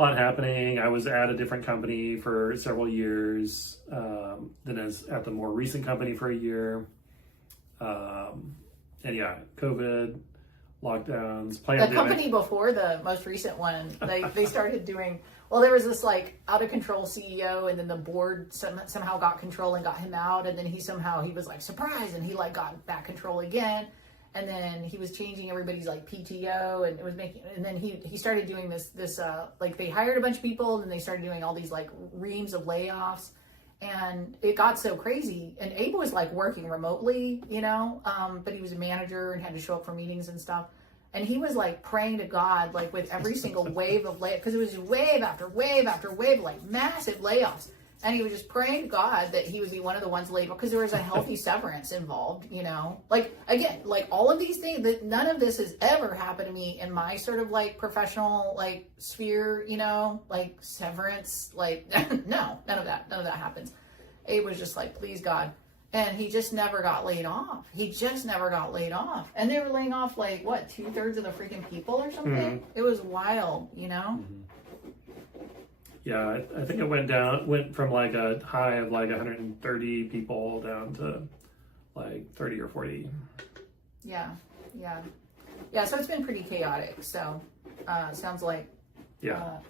a lot happening. I was at a different company for several years, then as at the more recent company for a year. And yeah, COVID, lockdowns, The pandemic. company before the most recent one, they started doing, well, there was this like out of control CEO, and then the board somehow got control and got him out, and then he was like surprised, and he like got back control again, and then he was changing everybody's like PTO, and it was making, and then he started doing this like they hired a bunch of people, and then they started doing all these like reams of layoffs. And it got so crazy, and Abe was like working remotely, but he was a manager and had to show up for meetings and stuff. And he was like praying to God, like with every single wave of layoffs, because it was wave after wave after wave, like massive layoffs. And he was just praying to God that he would be one of the ones laid off, because there was a healthy severance involved, Like, again, like all of these things, that none of this has ever happened to me in my sort of like professional like sphere, like severance, like no, none of that happens. Abe was just like, please God. And he just never got laid off. And they were laying off like, what, 2/3 of the freaking people or something? Mm-hmm. It was wild, Mm-hmm. Yeah, I think it went from like a high of like 130 people down to like 30 or 40. Yeah. So it's been pretty chaotic. So sounds like yeah.